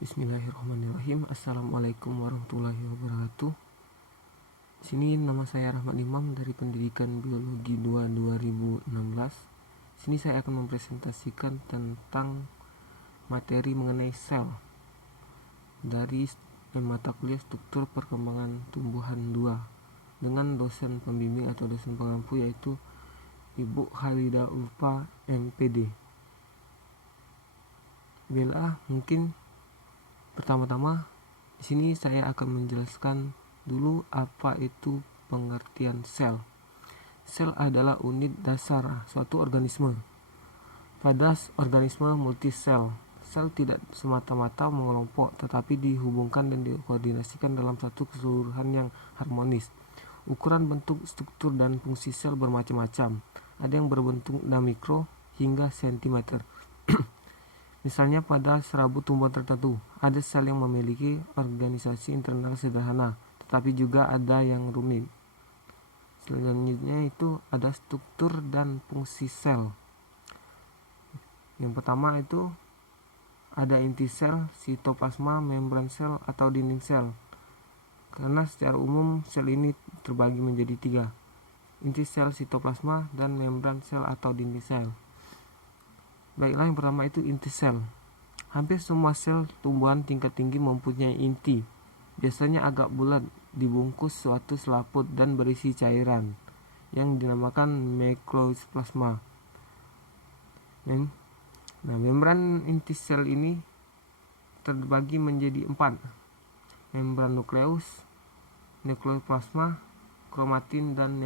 Bismillahirrahmanirrahim. Assalamualaikum warahmatullahi wabarakatuh. Sini nama saya Rahmat Imam dari Pendidikan Biologi 2 2016. Sini saya akan mempresentasikan tentang materi mengenai sel dari mata kuliah struktur perkembangan tumbuhan 2 dengan dosen pembimbing atau dosen pengampu yaitu Ibu Khalida Ulfa MPD. Mungkin pertama-tama di sini saya akan menjelaskan dulu apa itu pengertian sel. Sel adalah unit dasar suatu organisme. Pada organisme multisel, sel tidak semata-mata mengelompok tetapi dihubungkan dan dikoordinasikan dalam satu keseluruhan yang harmonis. Ukuran, bentuk, struktur, dan fungsi sel bermacam-macam. Ada yang berbentuk mikro hingga sentimeter. Misalnya pada serabut tumbuhan tertentu, ada sel yang memiliki organisasi internal sederhana, tetapi juga ada yang rumit. Selanjutnya itu ada struktur dan fungsi sel. Yang pertama itu ada inti sel, sitoplasma, membran sel, atau dinding sel. Karena secara umum sel ini terbagi menjadi 3, inti sel, sitoplasma, dan membran sel atau dinding sel. Baiklah, yang pertama itu inti sel. Hampir semua sel tumbuhan tingkat tinggi mempunyai inti. Biasanya agak bulat, dibungkus suatu selaput dan berisi cairan yang dinamakan mikroplasma. Membran inti sel ini terbagi menjadi 4. Membran nukleus, nukleoplasma, kromatin, dan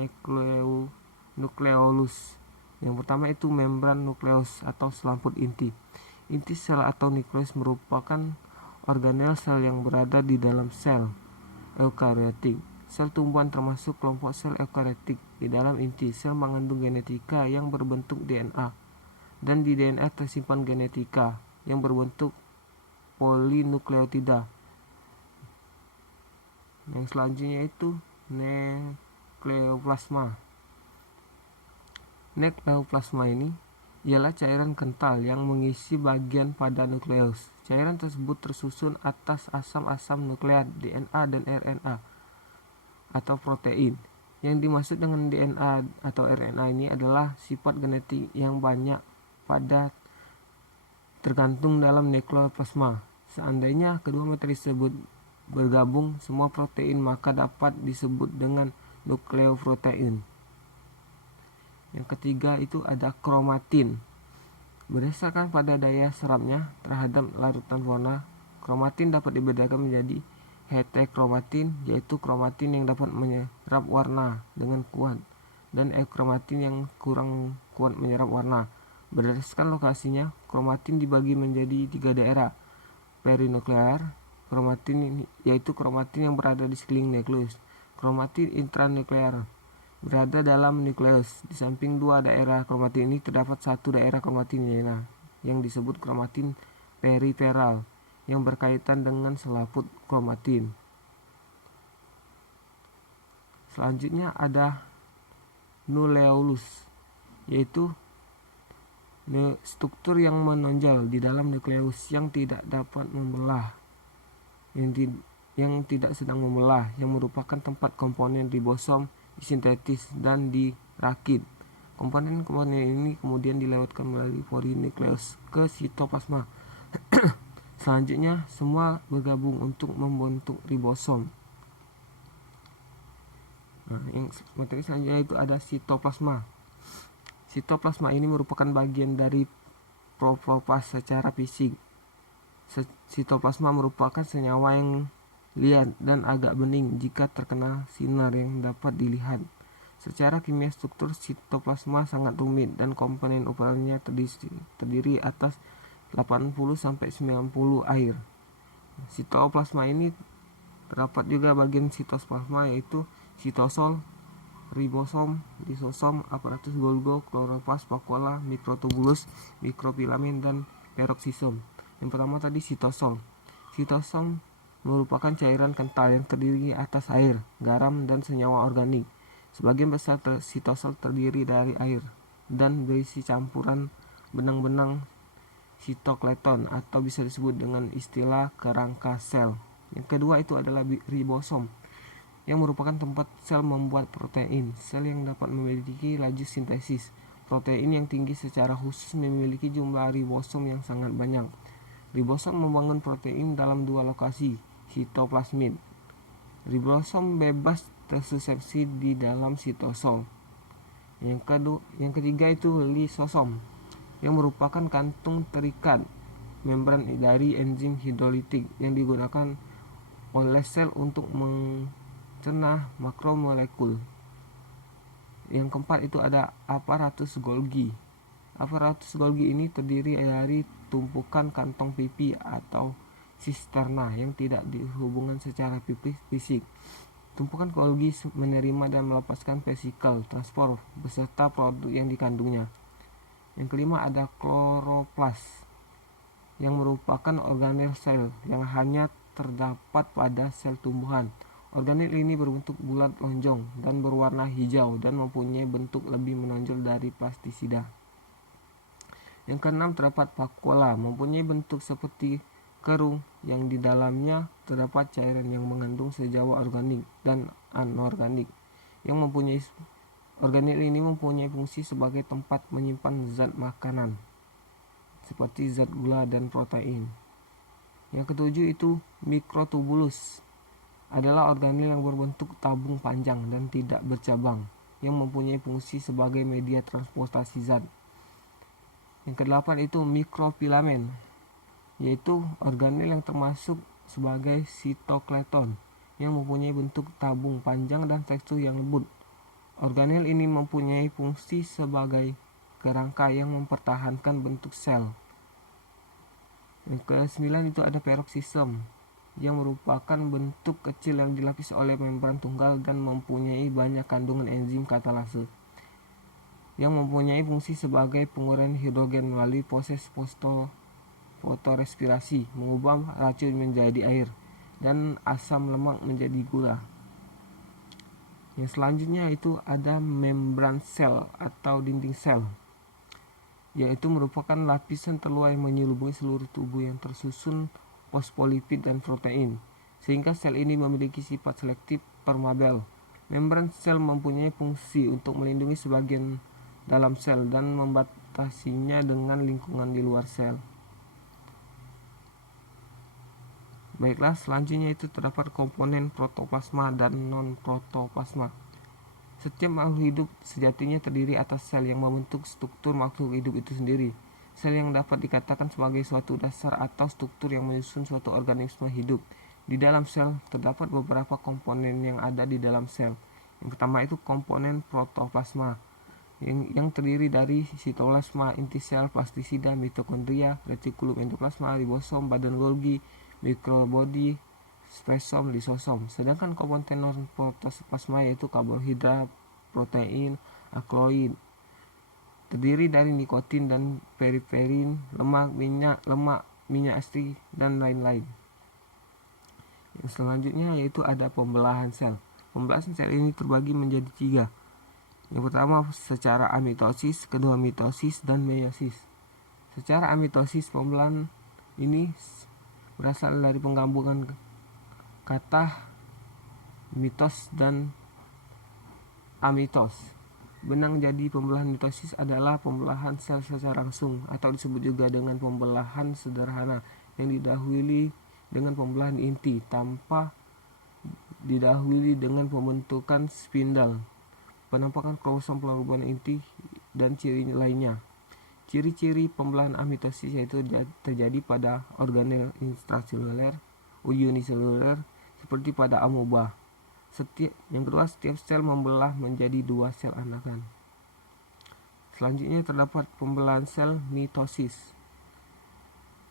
nukleolus. Yang pertama itu membran nukleus atau selaput inti. Inti sel atau nukleus merupakan organel sel yang berada di dalam sel eukariotik. Sel tumbuhan termasuk kelompok sel eukariotik. Di dalam inti sel mengandung genetika yang berbentuk DNA, dan di DNA tersimpan genetika yang berbentuk polinukleotida. Yang selanjutnya itu nukleoplasma. Nukleoplasma ini ialah cairan kental yang mengisi bagian pada nukleus. Cairan tersebut tersusun atas asam-asam nukleat DNA dan RNA atau protein. Yang dimaksud dengan DNA atau RNA ini adalah sifat genetik yang banyak pada tergantung dalam nukleoplasma. Seandainya kedua materi tersebut bergabung semua protein, maka dapat disebut dengan nukleoprotein. Yang ketiga itu ada kromatin. Berdasarkan pada daya serapnya terhadap larutan warna, kromatin dapat dibedakan menjadi heterokromatin, yaitu kromatin yang dapat menyerap warna dengan kuat, dan eukromatin yang kurang kuat menyerap warna. Berdasarkan lokasinya, kromatin dibagi menjadi 3 daerah. Perinuklear kromatin, yaitu kromatin yang berada di sekeliling nukleus. Kromatin intranuklear berada dalam nukleus. Di samping 2 daerah kromatin ini terdapat 1 daerah kromatin yang disebut kromatin periferal yang berkaitan dengan selaput kromatin. Selanjutnya ada nuleolus, yaitu struktur yang menonjol di dalam nukleus yang tidak dapat membelah, yang tidak sedang membelah, yang merupakan tempat komponen ribosom disintetis dan dirakit. Komponen-komponen ini kemudian dilewatkan melalui polinukleus ke sitoplasma. Selanjutnya semua bergabung untuk membentuk ribosom. Yang materi selanjutnya itu ada sitoplasma. Sitoplasma ini merupakan bagian dari protoplas secara fisik. Sitoplasma merupakan senyawa yang lihat dan agak bening jika terkena sinar yang dapat dilihat. Secara kimia struktur sitoplasma sangat rumit dan komponen utamanya terdiri atas 80-90 air. Sitoplasma ini terdapat juga bagian sitoplasma yaitu sitosol, ribosom, lisosom, aparatus Golgi, kloroplas, vakuola, mikrotubulus, mikrofilamen, dan peroksisom. Yang pertama tadi sitosol. Sitosol merupakan cairan kental yang terdiri atas air, garam, dan senyawa organik. Sebagian besar sitosol terdiri dari air dan berisi campuran benang-benang sitoskeleton atau bisa disebut dengan istilah kerangka sel. Yang kedua itu adalah ribosom, yang merupakan tempat sel membuat protein. Sel yang dapat memiliki laju sintesis protein yang tinggi secara khusus memiliki jumlah ribosom yang sangat banyak. Ribosom membangun protein dalam dua lokasi, sitoplasmid. Ribosom bebas tersusepsi di dalam sitosol. Yang ketiga itu lisosom, yang merupakan kantung terikat membran dari enzim hidrolitik yang digunakan oleh sel untuk mencerna makromolekul. Yang keempat itu ada aparatus Golgi. Aparatus Golgi ini terdiri dari tumpukan kantong pipi atau sisterna yang tidak dihubungkan secara fisik. Tumpukan Golgi menerima dan melepaskan vesikel transport beserta produk yang dikandungnya. Yang kelima ada kloroplas, yang merupakan organel sel yang hanya terdapat pada sel tumbuhan. Organel ini berbentuk bulat lonjong dan berwarna hijau dan mempunyai bentuk lebih menonjol dari plastisida. Yang keenam terdapat vakuola, mempunyai bentuk seperti kerung yang di dalamnya terdapat cairan yang mengandung senyawa organik dan anorganik. Organel ini mempunyai fungsi sebagai tempat menyimpan zat makanan seperti zat gula dan protein. Yang ketujuh itu mikrotubulus, adalah organel yang berbentuk tabung panjang dan tidak bercabang yang mempunyai fungsi sebagai media transportasi zat. Yang kedelapan itu mikrofilamen, yaitu organel yang termasuk sebagai sitoskeleton yang mempunyai bentuk tabung panjang dan tekstur yang lembut. Organel ini mempunyai fungsi sebagai kerangka yang mempertahankan bentuk sel. Yang ke-9 itu ada peroksisme, yang merupakan bentuk kecil yang dilapis oleh membran tunggal dan mempunyai banyak kandungan enzim katalase yang mempunyai fungsi sebagai penguraian hidrogen melalui proses fotorespirasi, mengubah racun menjadi air dan asam lemak menjadi gula. Yang selanjutnya itu ada membran sel atau dinding sel, yaitu merupakan lapisan terluar yang menyelimuti seluruh tubuh yang tersusun fosfolipid dan protein, sehingga sel ini memiliki sifat selektif permeabel. Membran sel mempunyai fungsi untuk melindungi sebagian dalam sel dan membatasinya dengan lingkungan di luar sel. Baiklah, selanjutnya itu terdapat komponen protoplasma dan non-protoplasma. Setiap makhluk hidup sejatinya terdiri atas sel yang membentuk struktur makhluk hidup itu sendiri. Sel yang dapat dikatakan sebagai suatu dasar atau struktur yang menyusun suatu organisme hidup. Di dalam sel terdapat beberapa komponen yang ada di dalam sel. Yang pertama itu komponen protoplasma, yang terdiri dari sitoplasma, inti sel, plastisida, mitokondria, retikulum endoplasma, ribosom, badan Golgi, mikrobodi, spesom, lisosom. Sedangkan komponen non-protoplasma yaitu karbohidrat, protein, akloid, terdiri dari nikotin dan periferin, lemak, minyak astri, dan lain-lain. Yang selanjutnya yaitu ada pembelahan sel. Pembelahan sel ini terbagi menjadi 3. Yang pertama secara amitosis, kedua mitosis, dan meiosis. Secara amitosis, pembelahan ini berasal dari penggabungan kata mitos dan amitos. Benang jadi pembelahan mitosis adalah pembelahan sel secara langsung atau disebut juga dengan pembelahan sederhana yang didahului dengan pembelahan inti tanpa didahului dengan pembentukan spindle, penampakan kromosom perubahan inti, dan ciri lainnya. Ciri-ciri pembelahan amitosis yaitu terjadi pada organel intraseluler, uniseluler, seperti pada amoeba. Yang kedua, setiap sel membelah menjadi 2 sel anakan. Selanjutnya terdapat pembelahan sel mitosis.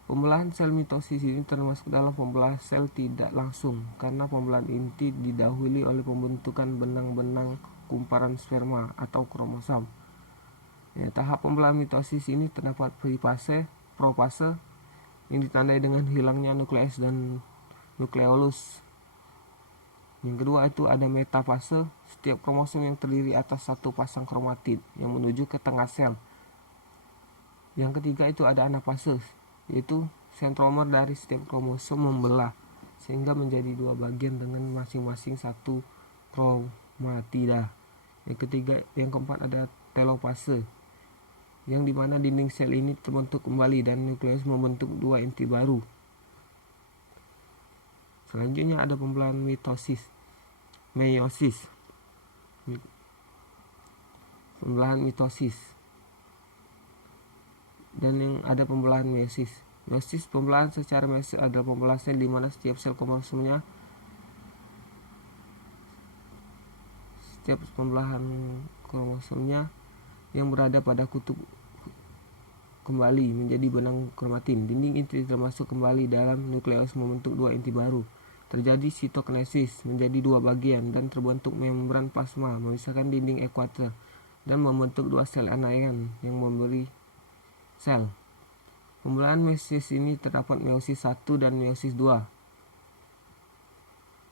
Pembelahan sel mitosis ini termasuk dalam pembelahan sel tidak langsung, karena pembelahan inti didahului oleh pembentukan benang-benang kumparan sperma atau kromosom. Tahap pembelahan mitosis ini terdapat profase yang ditandai dengan hilangnya nukleus dan nukleolus. Yang kedua itu ada metafase, setiap kromosom yang terdiri atas satu pasang kromatid yang menuju ke tengah sel. Yang ketiga itu ada anafase, yaitu sentromer dari setiap kromosom membelah sehingga menjadi dua bagian dengan masing-masing satu kromatida. Yang keempat ada telopase, yang dimana dinding sel ini terbentuk kembali dan nukleus membentuk dua inti baru. Selanjutnya ada pembelahan meiosis. Pembelahan mitosis. Dan yang ada pembelahan meiosis. Meiosis, pembelahan secara meiosis adalah pembelahan sel di mana setiap pembelahan kromosomnya yang berada pada kutub kembali menjadi benang kromatin. Dinding inti termasuk kembali dalam nukleus membentuk dua inti baru. Terjadi sitokinesis menjadi dua bagian dan terbentuk membran plasma memisahkan dinding ekuator dan membentuk dua sel anaeron yang memberi sel. Pembelahan meiosis ini terdapat meiosis 1 dan meiosis 2.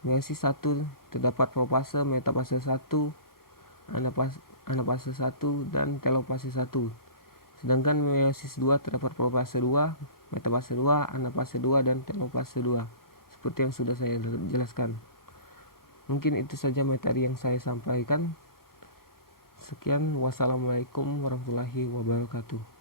Meiosis 1 terdapat profase, metafase 1, anafase 1, dan telofase 1. Sedangkan meiosis 2 terdapat profase 2, metafase 2, anafase 2, dan telofase 2. Seperti yang sudah saya jelaskan. Mungkin itu saja materi yang saya sampaikan. Sekian, wassalamualaikum warahmatullahi wabarakatuh.